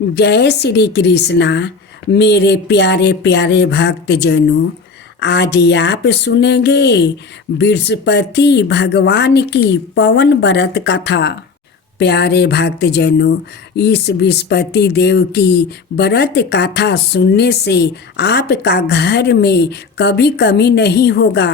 जय श्री कृष्णा। मेरे प्यारे प्यारे भक्त जनों, आज आप सुनेंगे बृहस्पति भगवान की पवन व्रत कथा। प्यारे भक्त जनों, इस बृहस्पति देव की व्रत कथा सुनने से आपका घर में कभी कमी नहीं होगा।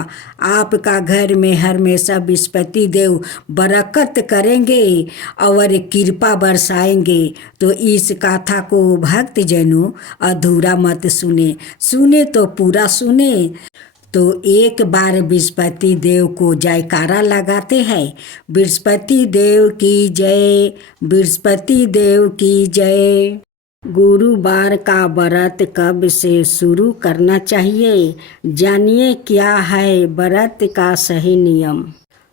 आपका घर में हमेशा बृहस्पति देव बरकत करेंगे और कृपा बरसाएंगे। तो इस कथा को भक्त जनों अधूरा मत सुने तो पूरा सुने। तो एक बार बृहस्पति देव को जयकारा लगाते हैं। बृहस्पति देव की जय, बृहस्पति देव की जय। गुरुवार का व्रत कब से शुरू करना चाहिए, जानिए क्या है व्रत का सही नियम।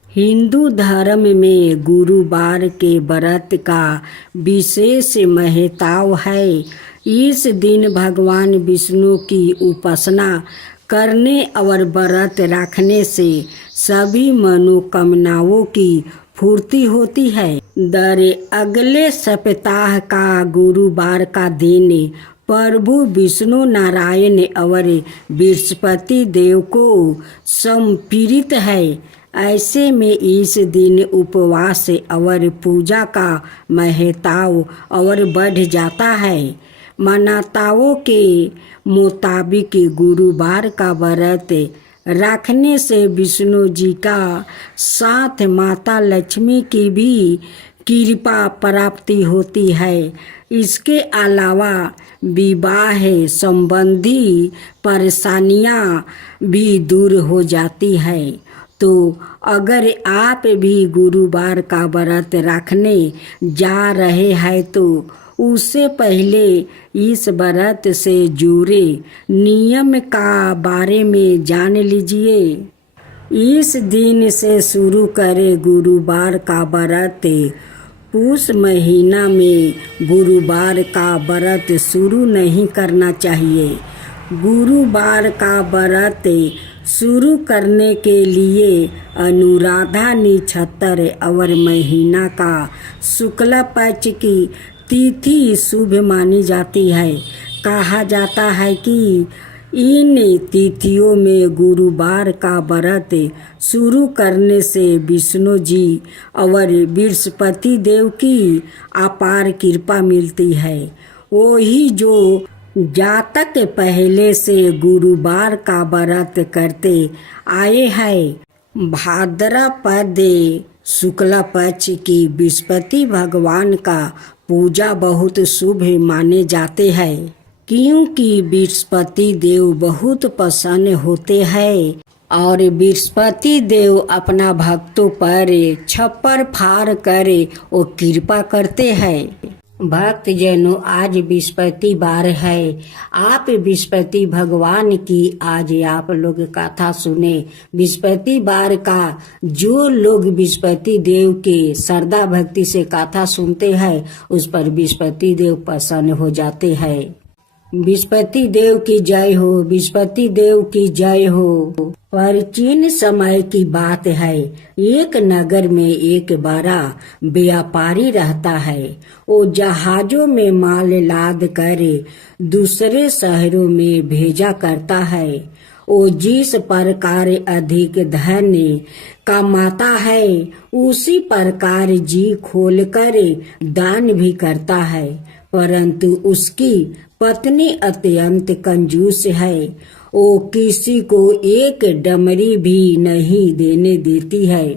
हिंदू धर्म में गुरुवार के व्रत का विशेष महत्व है। इस दिन भगवान विष्णु की उपासना करने और व्रत रखने से सभी मनोकामनाओं की पूर्ति होती है। अगले सप्ताह का गुरुवार का दिन प्रभु विष्णु नारायण और बृहस्पति देव को समर्पित है। ऐसे में इस दिन उपवास और पूजा का महत्व और बढ़ जाता है। मान्यताओं के मुताबिक गुरुवार का व्रत रखने से विष्णु जी का साथ माता लक्ष्मी की भी कृपा प्राप्ति होती है। इसके अलावा विवाह संबंधी परेशानियां भी दूर हो जाती है। तो अगर आप भी गुरुवार का व्रत रखने जा रहे हैं तो उससे पहले इस व्रत से जुड़े नियम का बारे में जान लीजिए। इस दिन से शुरू करें गुरुवार का व्रत। पुष महीना में गुरुवार का व्रत शुरू नहीं करना चाहिए। गुरुवार का व्रत शुरू करने के लिए अनुराधा नक्षत्र और महीना का शुक्ल पक्ष की तिथि शुभ मानी जाती है। कहा जाता है कि इन तिथियों में गुरुवार का व्रत शुरू करने से विष्णु जी और बृहस्पति देव की अपार कृपा मिलती है। वही जो जातक पहले से गुरुवार का व्रत करते आए हैं, भाद्रपद शुक्ल पक्ष की बृहस्पति भगवान का पूजा बहुत शुभ माने जाते हैं, क्योंकि बृहस्पति देव बहुत प्रसन्न होते हैं और बृहस्पति देव अपना भक्तों पर छप्पर फाड़ कर वो कृपा करते हैं। भक्त जनों, आज बृहस्पति वार है। आप बृहस्पति भगवान की आज आप लोग कथा सुने। बृहस्पति वार का जो लोग बृहस्पति देव के श्रद्धा भक्ति से कथा सुनते हैं उस पर बृहस्पति देव प्रसन्न हो जाते हैं। बृहस्पति देव की जय हो, बृहस्पति देव की जय हो। प्राचीन समय की बात है। एक नगर में एक बड़ा व्यापारी रहता है। वो जहाजों में माल लाद कर दूसरे शहरों में भेजा करता है। वो जिस प्रकार अधिक धन कमाता है उसी प्रकार जी खोलकर दान भी करता है, परंतु उसकी पत्नी अत्यंत कंजूस है। वो किसी को एक डमरी भी नहीं देने देती है।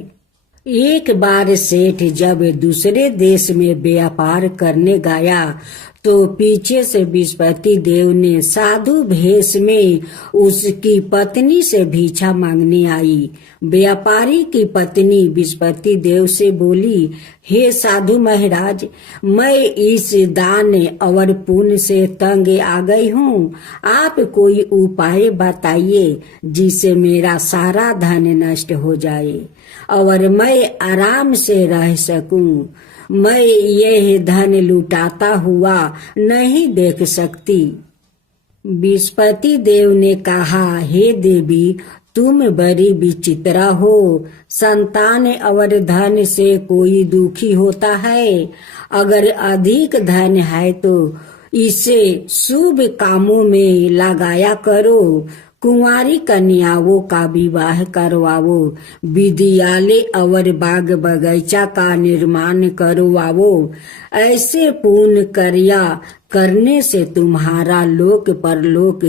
एक बार सेठ जब दूसरे देश में व्यापार करने गया तो पीछे से बृहस्पति देव ने साधु भेष में उसकी पत्नी से भिक्षा मांगने आई। व्यापारी की पत्नी बृहस्पति देव से बोली, हे साधु महाराज, मैं इस दान और पुण्य से तंग आ गई हूँ। आप कोई उपाय बताइए जिससे मेरा सारा धन नष्ट हो जाए और मैं आराम से रह सकूं। मैं यह धन लुटाता हुआ नहीं देख सकती। बृहस्पति देव ने कहा, हे देवी, तुम बड़ी विचित्रा हो। संतान और धन से कोई दुखी होता है। अगर अधिक धन है तो इसे शुभ कामों में लगाया करो। कुंवारी कन्याओं का विवाह करवाओ। विद्यालय और बाग बगीचा का निर्माण करवाओ। ऐसे पुण्य कार्य करने से तुम्हारा लोक परलोक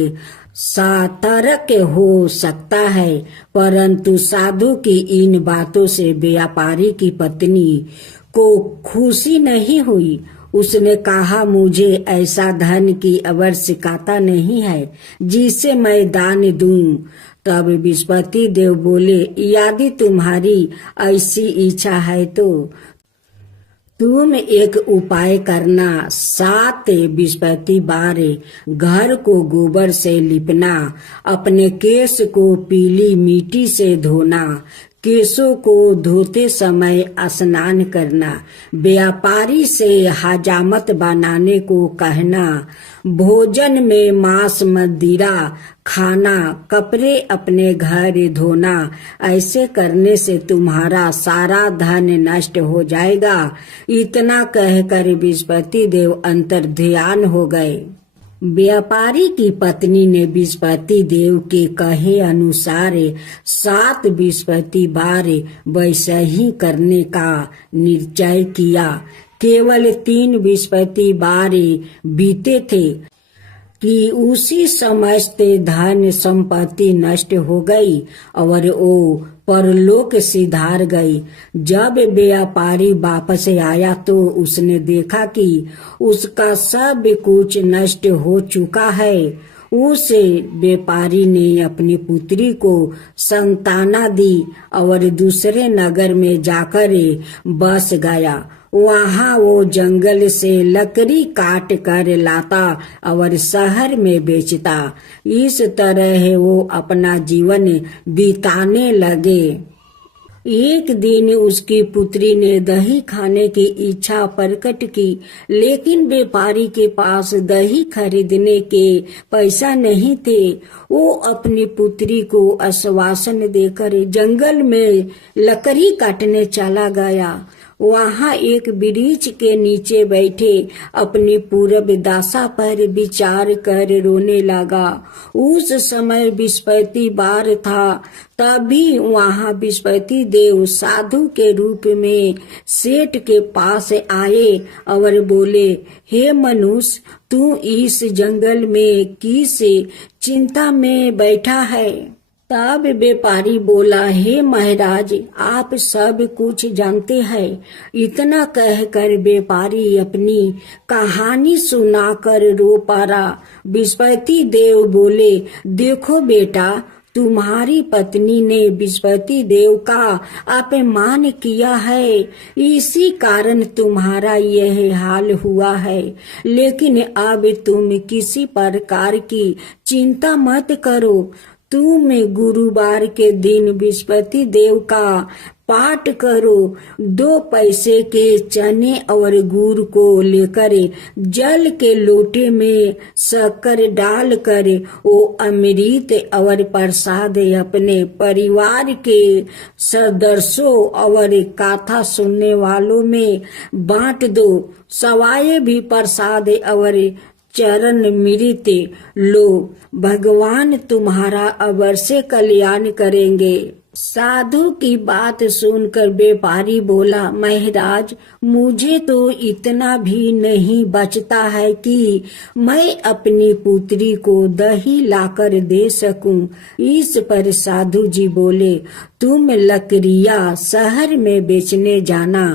सार्थक हो सकता है। परंतु साधु की इन बातों से व्यापारी की पत्नी को खुशी नहीं हुई। उसने कहा, मुझे ऐसा धन की आवश्यकता नहीं है जिसे मैं दान दूं। तब विस्पति देव बोले, यदि तुम्हारी ऐसी इच्छा है तो तुम एक उपाय करना। 7 बृहस्पतिवार घर को गोबर से लिपना। अपने केश को पीली मिट्टी से धोना। केशों को धोते समय स्नान करना। व्यापारी से हजामत बनाने को कहना। भोजन में मांस मदिरा खाना। कपड़े अपने घर धोना। ऐसे करने से तुम्हारा सारा धन नष्ट हो जाएगा। इतना कहकर बृहस्पति देव अंतर्ध्यान हो गए। व्यापारी की पत्नी ने बृहस्पति देव के कहे अनुसार 7 बृहस्पतिवार वैसा ही करने का निश्चय किया। केवल 3 बृहस्पतिवार बीते थे कि उसी समस्त धन संपत्ति नष्ट हो गई और वो परलोक सिधार गई। जब व्यापारी वापस आया तो उसने देखा कि उसका सब कुछ नष्ट हो चुका है। उस व्यापारी ने अपनी पुत्री को संताना दी और दूसरे नगर में जाकर बस गया। वहाँ वो जंगल से लकड़ी काट कर लाता और शहर में बेचता। इस तरह वो अपना जीवन बिताने लगे। एक दिन उसकी पुत्री ने दही खाने की इच्छा प्रकट की, लेकिन व्यापारी के पास दही खरीदने के पैसा नहीं थे। वो अपनी पुत्री को आश्वासन देकर जंगल में लकड़ी काटने चला गया। वहाँ एक वृक्ष के नीचे बैठे अपनी पूर्व दशा पर विचार कर रोने लगा। उस समय बृहस्पतिवार था। तभी वहाँ बृहस्पति देव साधु के रूप में सेठ के पास आए और बोले, हे मनुष्य, तू इस जंगल में किस चिंता में बैठा है? तब व्यापारी बोला, हे महाराज, आप सब कुछ जानते हैं। इतना कहकर व्यापारी अपनी कहानी सुनाकर रो पड़ा। बृहस्पति देव बोले, देखो बेटा, तुम्हारी पत्नी ने बृहस्पति देव का अपमान किया है, इसी कारण तुम्हारा यह हाल हुआ है। लेकिन अब तुम किसी प्रकार की चिंता मत करो। तुम गुरुवार के दिन बृहस्पति देव का पाठ करो। 2 पैसे के चने और गुड़ को लेकर जल के लोटे में शक्कर डालकर वो अमृत और प्रसाद अपने परिवार के सदस्यों और कथा सुनने वालों में बांट दो। सवाए भी प्रसाद और चरण मृत लो। भगवान तुम्हारा अवश्य कल्याण करेंगे। साधु की बात सुनकर व्यापारी बोला, महाराज, मुझे तो इतना भी नहीं बचता है कि मैं अपनी पुत्री को दही लाकर दे सकूं। इस पर साधु जी बोले, तुम लकड़ियां शहर में बेचने जाना।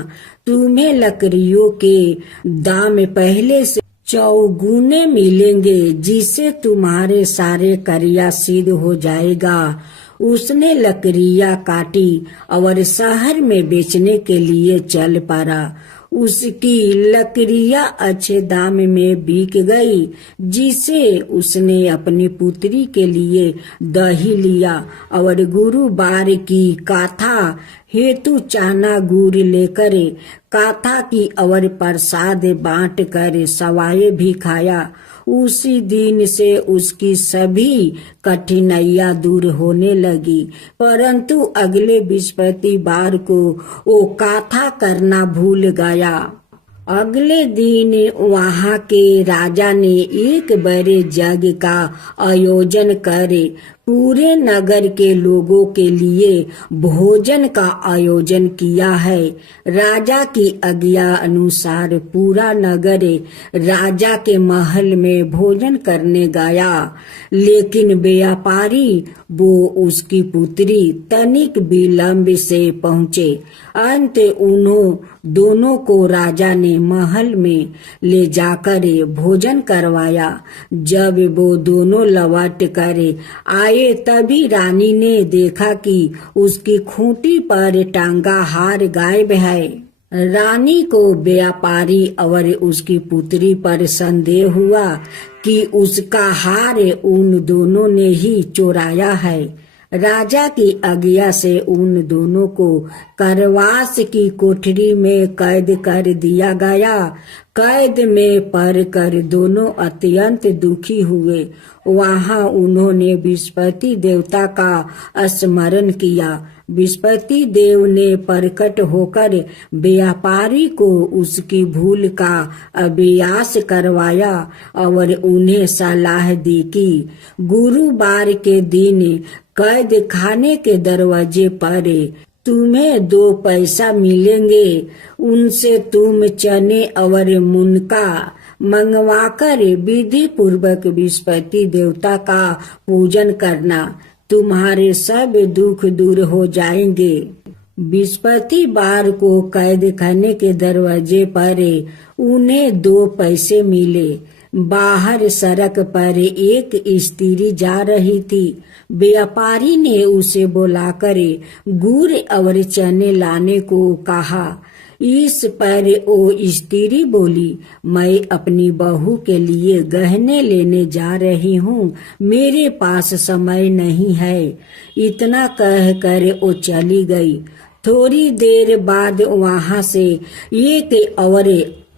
तुम्हें लकड़ियों के दाम पहले से चौगुने मिलेंगे, जिससे तुम्हारे सारे कार्य सिद्ध हो जाएगा। उसने लकड़ियां काटी और शहर में बेचने के लिए चल पड़ा। उसकी लकड़ियां अच्छे दाम में बिक गई, जिसे उसने अपनी पुत्री के लिए दही लिया और गुरुवार की कथा हेतु चना गुड़ लेकर काथा की अवर प्रसाद बांट कर सवाए भी खाया। उसी दिन से उसकी सभी कठिनाइयां दूर होने लगी। परंतु अगले बृहस्पतिवार को वो काथा करना भूल गया। अगले दिन वहां के राजा ने एक बड़े यज्ञ का आयोजन करे पूरे नगर के लोगों के लिए भोजन का आयोजन किया है। राजा की आज्ञा अनुसार पूरा नगर राजा के महल में भोजन करने गया, लेकिन व्यापारी वो उसकी पुत्री तनिक विलंब से पहुँचे। अंत उन्हों दोनों को राजा ने महल में ले जाकर भोजन करवाया। जब वो दोनों लौट कर आए तभी रानी ने देखा कि उसकी खूंटी पर टांगा हार गायब है। रानी को व्यापारी और उसकी पुत्री पर संदेह हुआ कि उसका हार उन दोनों ने ही चुराया है। राजा की आज्ञा से उन दोनों को कारावास की कोठरी में कैद कर दिया गया। कैद में पड़ कर दोनों अत्यंत दुखी हुए। वहां उन्होंने बृहस्पति देवता का स्मरण किया। बृहस्पति देव ने प्रकट होकर व्यापारी को उसकी भूल का अभ्यास करवाया और उन्हें सलाह दी कि गुरुवार के दिन कैद खाने के दरवाजे पर तुम्हें 2 पैसा मिलेंगे। उनसे तुम चने और मुनका मंगवाकर विधि पूर्वक बृहस्पति देवता का पूजन करना। तुम्हारे सब दुख दूर हो जाएंगे। बृहस्पतिवार को कैद खाने के दरवाजे पर उन्हें 2 पैसे मिले। बाहर सड़क पर एक स्त्री जा रही थी। व्यापारी ने उसे बुलाकर गुड़ और चने लाने को कहा। इस पर वो स्त्री बोली, मैं अपनी बहू के लिए गहने लेने जा रही हूँ, मेरे पास समय नहीं है। इतना कहकर वो चली गई। थोड़ी देर बाद वहां से एक और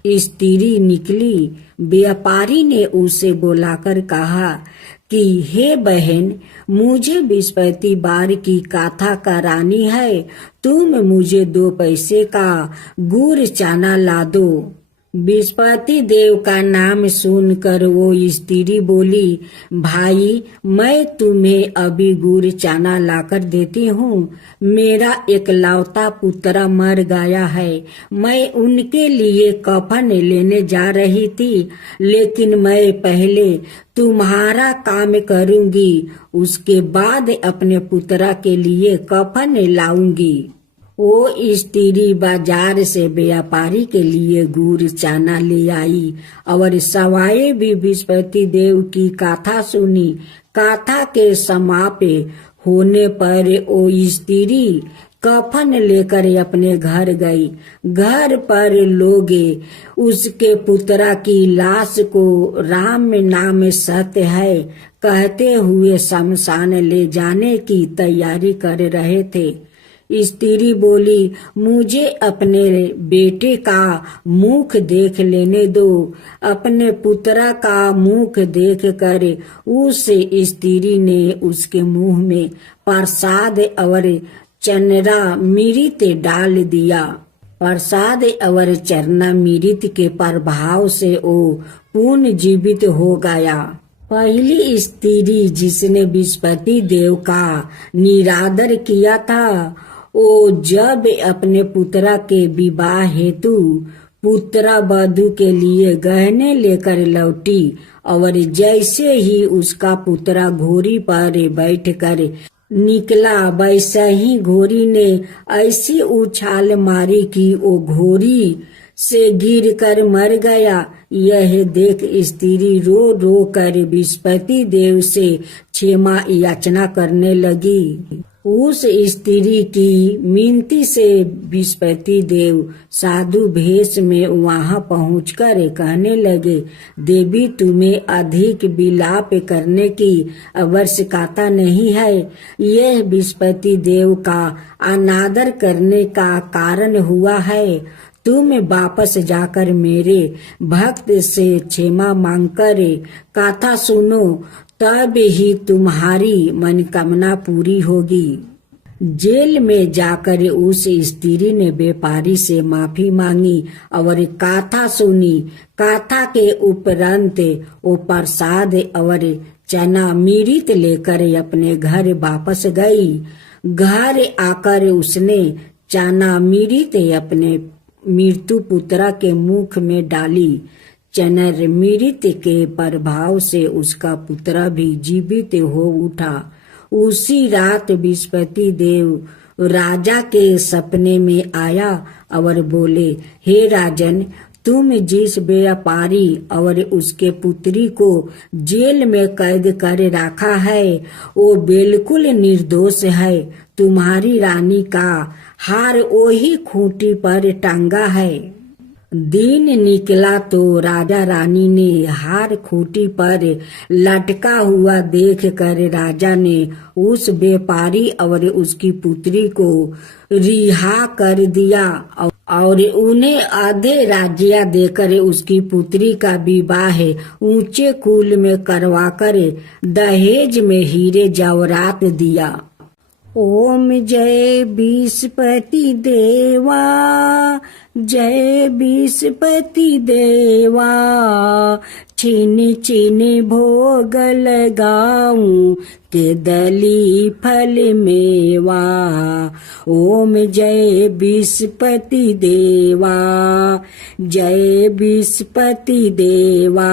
स्त्री निकली। व्यापारी ने उसे बुलाकर कहा कि हे बहन, मुझे बृहस्पतिवार की कथा करानी है, तुम मुझे 2 पैसे का गुड़ चना ला दो। बृहस्पति देव का नाम सुनकर वो स्त्री बोली, भाई मैं तुम्हें अभी गुड़ चना लाकर देती हूँ। मेरा एकलौता पुत्र मर गया है। मैं उनके लिए कफन लेने जा रही थी, लेकिन मैं पहले तुम्हारा काम करूंगी, उसके बाद अपने पुत्र के लिए कफन लाऊंगी। वो स्त्री बाजार से व्यापारी के लिए गुड़ चना ले आई और सवाए भी बृहस्पति देव की कथा सुनी। कथा के समाप्त होने पर वो स्त्री कफन लेकर अपने घर गई। घर पर लोग उसके पुत्र की लाश को राम नाम सत्य है कहते हुए शमशान ले जाने की तैयारी कर रहे थे। स्त्री बोली, मुझे अपने बेटे का मुख देख लेने दो। अपने पुत्र का मुख देख कर उस स्त्री ने उसके मुंह में प्रसाद और चरना मिरित डाल दिया। प्रसाद और चरना मिरित के प्रभाव से वो पुनर्जीवित हो गया। पहली स्त्री जिसने बृहस्पति देव का निरादर किया था, वो जब अपने पुत्र के विवाह हेतु पुत्र वधू के लिए गहने लेकर लौटी और जैसे ही उसका पुत्र घोड़ी पर बैठकर निकला, वैसे ही घोड़ी ने ऐसी उछाल मारी कि वो घोड़ी से गिरकर मर गया। यह देख स्त्री रो रो कर बृहस्पति देव से क्षमा याचना करने लगी। उस स्त्री की मिनती से बृहस्पति देव साधु भेष में वहां पहुंचकर कहने लगे, देवी तुम्हें अधिक विलाप करने की आवश्यकता नहीं है। यह बृहस्पति देव का अनादर करने का कारण हुआ है। तुम वापस जाकर मेरे भक्त से क्षमा मांग कर कथा सुनो, तब ही तुम्हारी मनोकामना पूरी होगी। जेल में जाकर उस स्त्री ने व्यापारी से माफी मांगी और कथा सुनी। कथा के उपरांत वो प्रसाद और चना अमृत लेकर अपने घर वापस गई। घर आकर उसने चना अमृत अपने मृत्यु पुत्र के मुख में डाली। चना अमृत के प्रभाव से उसका पुत्र भी जीवित हो उठा। उसी रात बृहस्पति देव राजा के सपने में आया और बोले, हे राजन, तुम जिस व्यापारी और उसके पुत्री को जेल में कैद कर रखा है वो बिल्कुल निर्दोष है। तुम्हारी रानी का हार वही खूंटी पर टांगा है। दिन निकला तो राजा रानी ने हार खूंटी पर लटका हुआ देख कर राजा ने उस व्यापारी और उसकी पुत्री को रिहा कर दिया और उन्हें आधे राज्य देकर उसकी पुत्री का विवाह ऊंचे कुल में करवाकर दहेज में हीरे जवाहरात दिया। ओम जय बृहस्पति देवा, जय बृहस्पति देवा, छीनी छीनी भोग लगाऊं के दली फल मेवा। ओम जय बृहस्पति देवा, जय बृहस्पति देवा।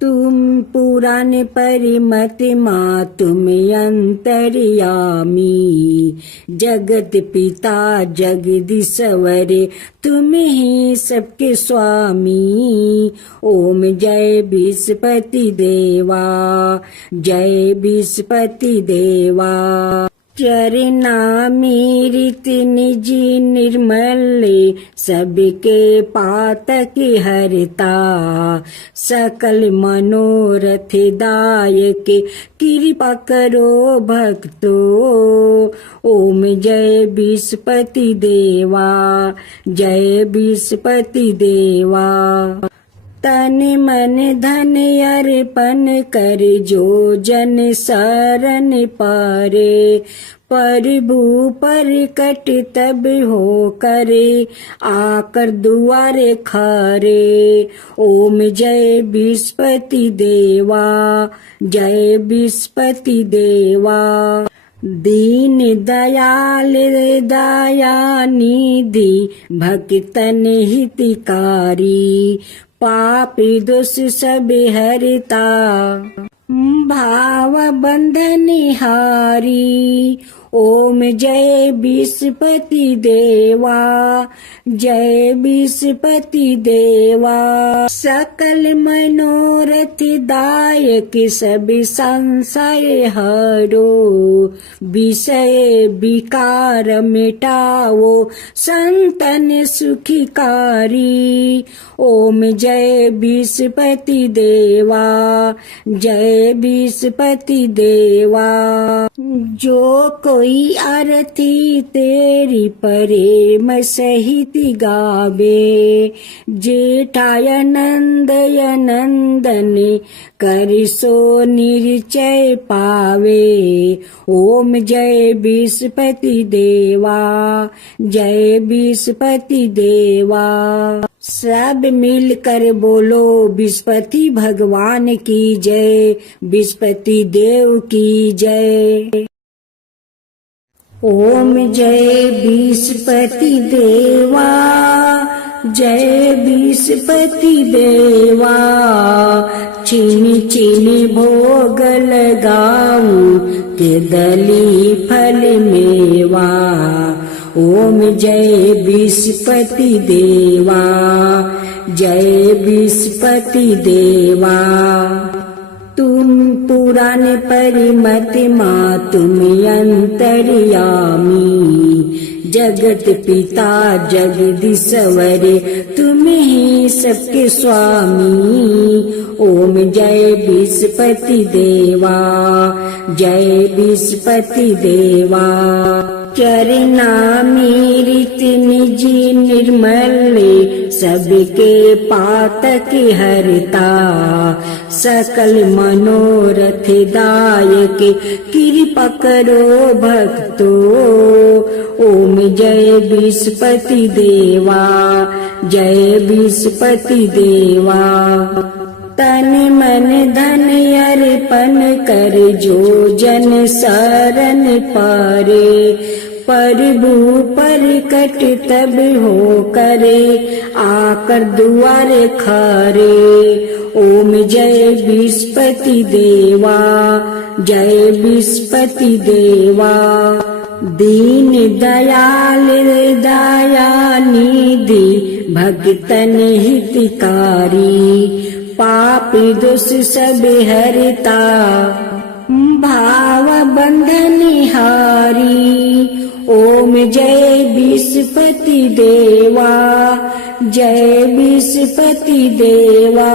तुम पुराण परिमत माँ तुम अंतर्यामी, जगत पिता जगदीश्वर तुम ही सबके स्वामी। ओम जय बृहस्पति देवा, जय बृहस्पति देवा। चरणामृत निज निर्मल सबके पातक हरता, सकल मनोरथ दायक कृपा करो भक्तो। ओम जय बृहस्पति देवा, जय बृहस्पति देवा। तन मन धन अर्पण कर जो जन शरण पारे, प्रभु प्रकट तब हो करे आकर दुआरे खारे। ओम जय बृहस्पति देवा, जय बृहस्पति देवा। दीन दयाल दया निधि भक्तन हितकारी, पाप दोष सब हरता भाव बंधन हारी। ओम जय बृहस्पति देवा, जय बृहस्पति देवा। सकल मनोरथ दायक सब संशय हरो, विषय विकार मिटाओ संतन सुखकारी। ओम जय बृहस्पति देवा, जय बृहस्पति देवा। जो कोई आरती तेरी प्रेम सहित गावे, जेठाय नंदय नंदन कर सो निश्चय पावे। ओम जय बृहस्पति देवा, जय बृहस्पति देवा। सब मिलकर बोलो बृहस्पति भगवान की जय, बृहस्पति देव की जय। ओम जय बृहस्पति देवा, जय बृहस्पति देवा। चीनी चीनी भोग लगाऊं के दली फल मेवा। ओम जय बृहस्पति देवा, जय बृहस्पति देवा। तुम पुराण परिमत माँ तुम अंतर्यामी, जगत पिता जगदीश्वर तुम ही सबके स्वामी। ओम जय बृहस्पति देवा, जय बृहस्पति देवा। चरणामृत निज निर्मल मल्ले सबके पातक हरता, सकल मनोरथ दायक कृपा करो भक्तो। ओम जय विष्णुपति देवा, जय विष्णुपति देवा। तन मन धन अर्पण कर जो जन शरण पारे, प्रभु प्रकट तब हो करे आकर दुआरे खारे। ओम जय विष्णुपति देवा, जय विष्णुपति देवा। दीन दयाल दया निधि भक्तन हितकारी, पापी दोष सब हरता भाव बंधन हारी। ओम जय विष्णुपति देवा, जय विष्णुपति देवा।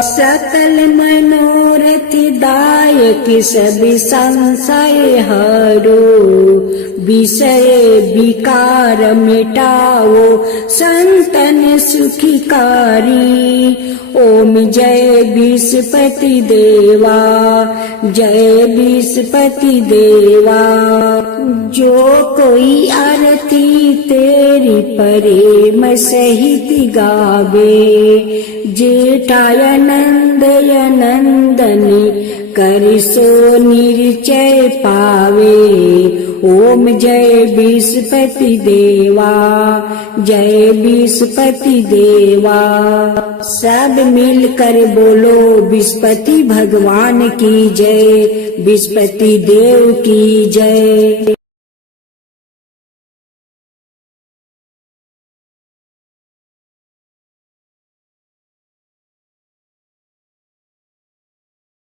सकल मनोरथ दायक सब संशय हरो, विषय विकार मिटाओ संतन सुखिकारी। ओम जय विष्णुपति देवा, जय विष्णुपति देवा। जो कोई आरती तेरी प्रेम सहित गावे, जेठाय नंदय नंदनी कर सो निश्चय पावे। ओम जय विष्णुपति देवा, जय विष्णुपति देवा। सब मिलकर बोलो विष्णुपति भगवान की जय, विष्णुपति देव की जय।